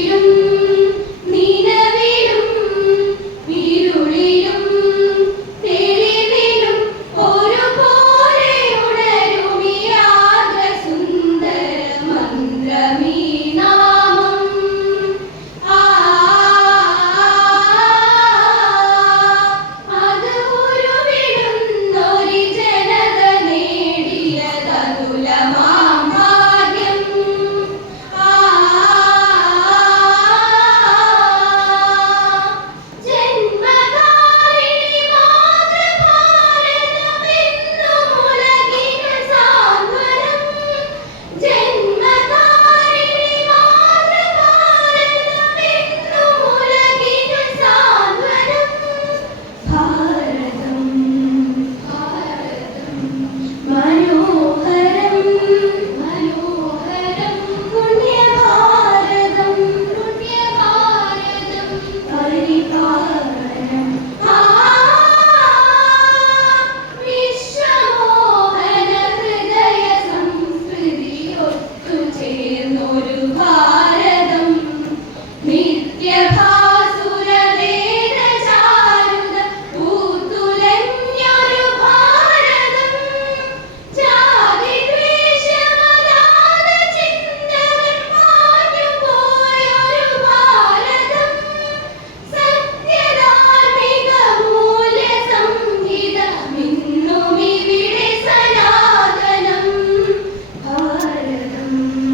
കനവിലും